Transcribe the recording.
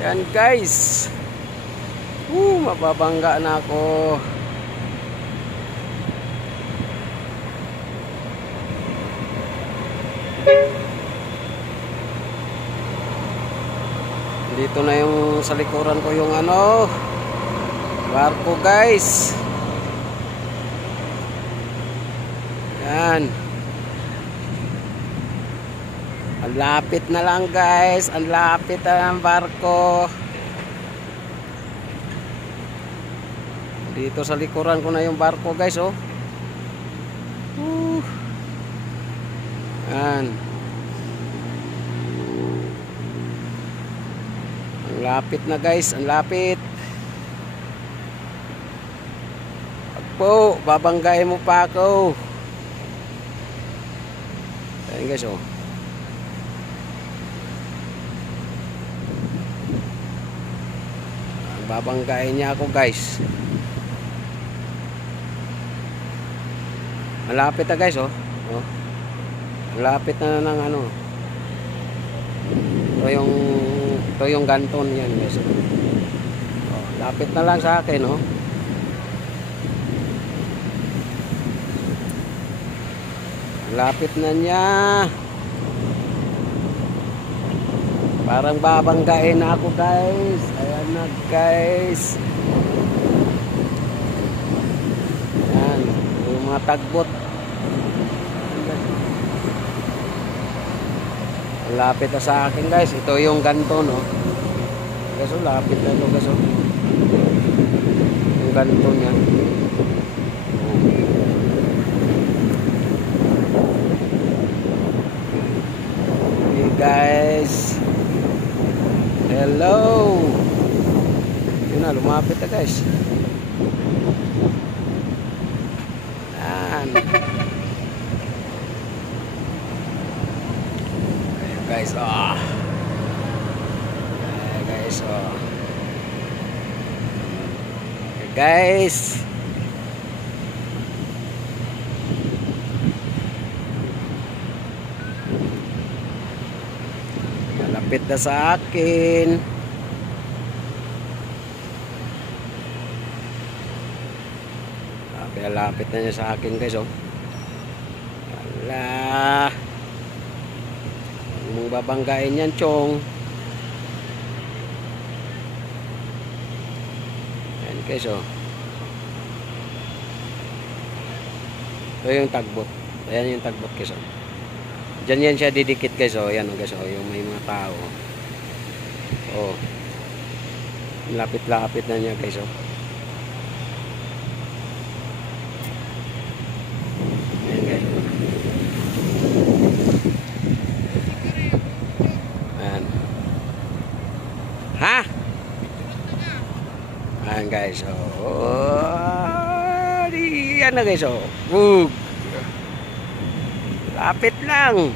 Yan guys. Mababangga na ako. Dito na yung sa likuran ko yung barko guys. Yan. Ang lapit na lang guys. Ang lapit na ng barko. Dito sa likuran ko na yung barko guys, oh. Yan. Ang lapit na guys, ang lapit. Pagpo, babanggain mo pa ako. Ayan guys, oh. Babanggain niya ako guys. Malapit na guys, oh. Malapit na ng ito yung ganton yan guys. Lapit na lang sa akin, oh. Lapit na niya. Parang babanggain na ako guys. Ayan na guys. Yan, yung mga tagbot. Lapit na sa akin guys. Ito yung ganto, no. Kaso lapit na ito kaso. Yung ganto niya. Okay guys. Hello. Yun na, lumapit na guys. Yan. Guys, guys, guys, malapit na sa akin. Kaya lapit na niya sa akin guys, oh. Wala. Mong babanggain yan, chong. Ayan guys, oh. Ito yung tagbot. Ayan yung tagbot guys, oh. Diyan yan siya didikit guys, oh. Ayan, oh, guys, oh. Yung may mga tao, oh. Lapit-lapit na niya guys, oh. Ayan guys. Ha? Ayan guys, yan na guys, lapit lang.